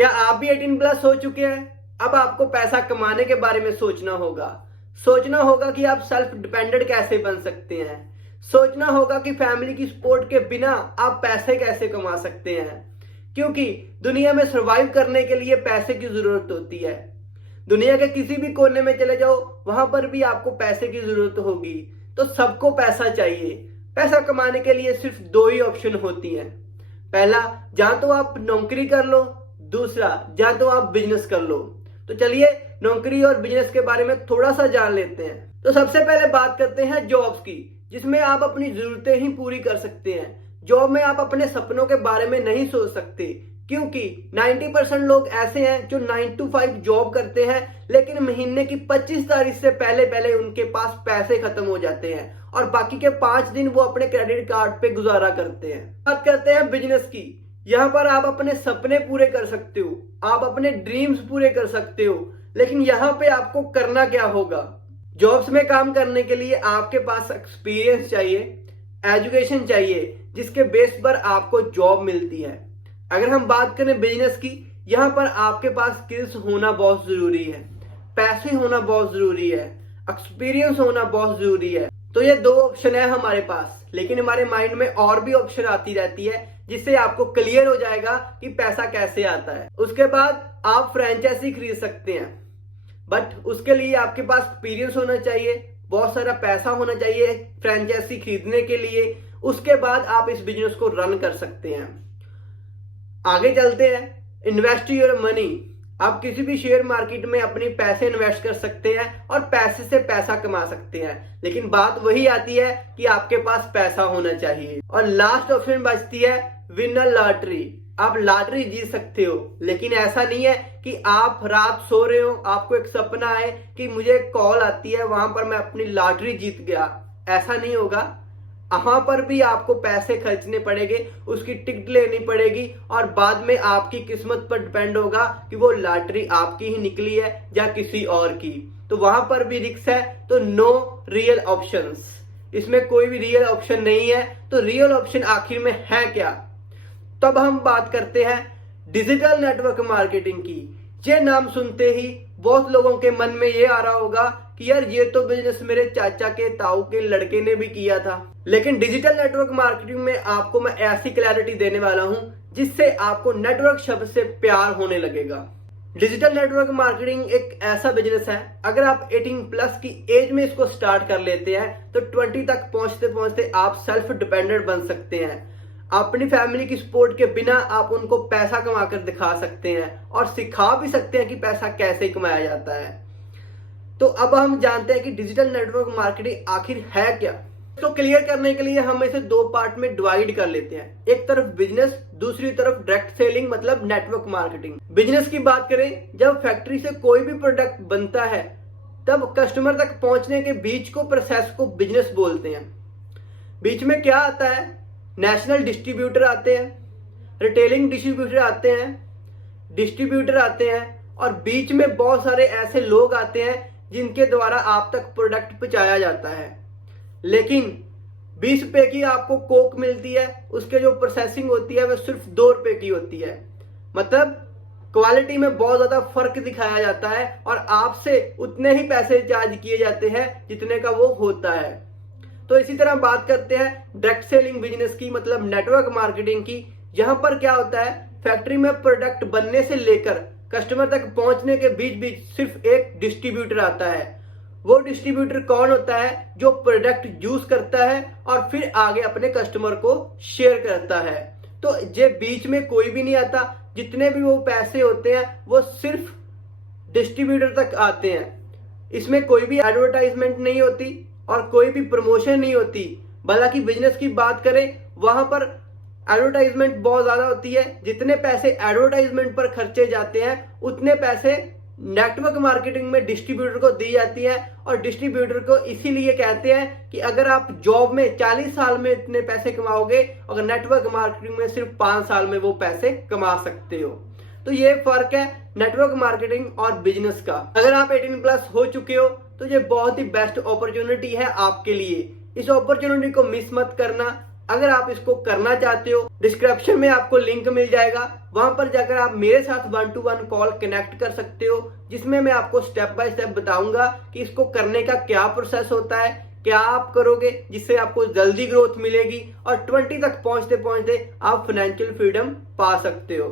क्या आप भी 18 प्लस हो चुके हैं? अब आपको पैसा कमाने के बारे में सोचना होगा। सोचना होगा कि आप सेल्फ डिपेंडेंट कैसे बन सकते हैं। सोचना होगा कि फैमिली की सपोर्ट के बिना आप पैसे कैसे कमा सकते हैं, क्योंकि दुनिया में सरवाइव करने के लिए पैसे की जरूरत होती है। दुनिया के किसी भी कोने में चले जाओ, वहां पर भी आपको पैसे की जरूरत होगी। तो सबको पैसा चाहिए। पैसा कमाने के लिए सिर्फ दो ही ऑप्शन होती हैं। पहला, या तो आप नौकरी कर लो, दूसरा या तो आप बिजनेस कर लो। तो चलिए नौकरी और बिजनेस के बारे में थोड़ा सा जान लेते हैं। तो सबसे पहले बात करते हैं जॉब्स की, जिसमें आप अपनी जरूरतें ही पूरी कर सकते हैं। जॉब में आप अपने सपनों के बारे में नहीं सोच सकते, क्योंकि 90% लोग ऐसे हैं जो 9 to 5 जॉब करते हैं, लेकिन महीने की 25 तारीख से पहले पहले उनके पास पैसे खत्म हो जाते हैं और बाकी के 5 दिन वो अपने क्रेडिट कार्ड पे गुजारा करते हैं। बात करते हैं बिजनेस की। यहाँ पर आप अपने सपने पूरे कर सकते हो, आप अपने ड्रीम्स पूरे कर सकते हो, लेकिन यहाँ पे आपको करना क्या होगा? जॉब्स में काम करने के लिए आपके पास एक्सपीरियंस चाहिए, एजुकेशन चाहिए, जिसके बेस पर आपको जॉब मिलती है। अगर हम बात करें बिजनेस की, यहाँ पर आपके पास स्किल्स होना बहुत जरूरी है, पैसे होना बहुत जरूरी है, एक्सपीरियंस होना बहुत जरूरी है। तो ये दो ऑप्शन है हमारे पास, लेकिन हमारे माइंड में और भी ऑप्शन आती रहती है, जिससे आपको क्लियर हो जाएगा कि पैसा कैसे आता है। उसके बाद आप फ्रेंचाइजी खरीद सकते हैं, बट उसके लिए आपके पास एक्सपीरियंस होना चाहिए, बहुत सारा पैसा होना चाहिए फ्रेंचाइजी खरीदने के लिए। उसके बाद आप इस बिजनेस को रन कर सकते हैं। आगे चलते हैं, इन्वेस्ट योर मनी। आप किसी भी शेयर मार्केट में अपने पैसे इन्वेस्ट कर सकते हैं और पैसे से पैसा कमा सकते हैं, लेकिन बात वही आती है कि आपके पास पैसा होना चाहिए। और लास्ट ऑप्शन बचती है विनर लॉटरी। आप लॉटरी जीत सकते हो, लेकिन ऐसा नहीं है कि आप रात सो रहे हो, आपको एक सपना है कि मुझे कॉल आती है, वहां पर मैं अपनी लॉटरी जीत गया। ऐसा नहीं होगा। वहां पर भी आपको पैसे खर्चने पड़ेंगे, उसकी टिकट लेनी पड़ेगी और बाद में आपकी किस्मत पर डिपेंड होगा कि वो लॉटरी आपकी ही निकली है या किसी और की। तो वहां पर भी रिस्क है। तो नो रियल ऑप्शंस, इसमें कोई भी रियल ऑप्शन नहीं है। तो रियल ऑप्शन आखिर में है क्या? तब हम बात करते हैं डिजिटल नेटवर्क मार्केटिंग की। ये नाम सुनते ही बहुत लोगों के मन में ये आ रहा होगा कि यार ये तो बिजनेस मेरे चाचा के ताऊ के लड़के ने भी किया था। लेकिन डिजिटल नेटवर्क मार्केटिंग में आपको मैं ऐसी क्लैरिटी देने वाला हूं जिससे आपको नेटवर्क शब्द से प्यार होने लगेगा। डिजिटल नेटवर्क मार्केटिंग एक ऐसा बिजनेस है, अगर आप 18 प्लस की एज में इसको स्टार्ट कर लेते हैं तो 20 तक पहुंचते पहुंचते आप सेल्फ डिपेंडेंट बन सकते हैं। अपनी फैमिली की सपोर्ट के बिना आप उनको पैसा कमा कर दिखा सकते हैं और सिखा भी सकते हैं कि पैसा कैसे कमाया जाता है। तो अब हम जानते हैं कि डिजिटल नेटवर्क मार्केटिंग आखिर है क्या। तो क्लियर करने के लिए हम इसे दो पार्ट में डिवाइड कर लेते हैं। एक तरफ बिजनेस, दूसरी तरफ डायरेक्ट सेलिंग मतलब नेटवर्क मार्केटिंग। बिजनेस की बात करें, जब फैक्ट्री से कोई भी प्रोडक्ट बनता है तब कस्टमर तक पहुंचने के बीच को प्रोसेस को बिजनेस बोलते हैं। बीच में क्या आता है? नेशनल डिस्ट्रीब्यूटर आते हैं, रिटेलिंग डिस्ट्रीब्यूटर आते हैं, डिस्ट्रीब्यूटर आते हैं और बीच में बहुत सारे ऐसे लोग आते हैं जिनके द्वारा आप तक प्रोडक्ट पहुंचाया जाता है। लेकिन 20 रुपए की आपको कोक मिलती है, उसके जो प्रोसेसिंग होती है वो सिर्फ 2 रुपए की होती है। मतलब क्वालिटी में बहुत ज्यादा फर्क दिखाया जाता है और आपसे उतने ही पैसे चार्ज किए जाते हैं जितने का वो होता है। तो इसी तरह बात करते हैं डायरेक्ट सेलिंग बिजनेस की मतलब नेटवर्क मार्केटिंग की। यहां पर क्या होता है, फैक्ट्री में प्रोडक्ट बनने से लेकर कस्टमर तक पहुंचने के बीच बीच सिर्फ एक डिस्ट्रीब्यूटर आता है। वो डिस्ट्रीब्यूटर कौन होता है? जो प्रोडक्ट यूज करता है और फिर आगे अपने कस्टमर को शेयर करता है। तो ये बीच में कोई भी नहीं आता। जितने भी वो पैसे होते हैं वो सिर्फ डिस्ट्रीब्यूटर तक आते हैं। इसमें कोई भी एडवर्टाइजमेंट नहीं होती और कोई भी प्रमोशन नहीं होती। हालांकि बिजनेस की बात करें, वहां पर एडवर्टाइजमेंट बहुत ज्यादा होती है। जितने पैसे एडवर्टाइजमेंट पर खर्चे जाते हैं उतने पैसे नेटवर्क मार्केटिंग में डिस्ट्रीब्यूटर को दी जाती है। और डिस्ट्रीब्यूटर को इसीलिए कहते हैं कि अगर आप जॉब में 40 साल में इतने पैसे कमाओगे, अगर नेटवर्क मार्केटिंग में सिर्फ 5 साल में वो पैसे कमा सकते हो। तो ये फर्क है नेटवर्क मार्केटिंग और बिजनेस का। अगर आप 18 प्लस हो चुके हो तो ये बहुत ही बेस्ट अपॉर्चुनिटी है आपके लिए। इस अपॉर्चुनिटी को मिस मत करना। अगर आप इसको करना चाहते हो, डिस्क्रिप्शन में आपको लिंक मिल जाएगा, वहां पर जाकर आप मेरे साथ 1 to 1 कॉल कनेक्ट कर सकते हो, जिसमें मैं आपको स्टेप बाय स्टेप बताऊंगा कि इसको करने का क्या प्रोसेस होता है, क्या आप करोगे जिससे आपको जल्दी ग्रोथ मिलेगी और 20 तक पहुंचते पहुंचते आप फाइनेंशियल फ्रीडम पा सकते हो।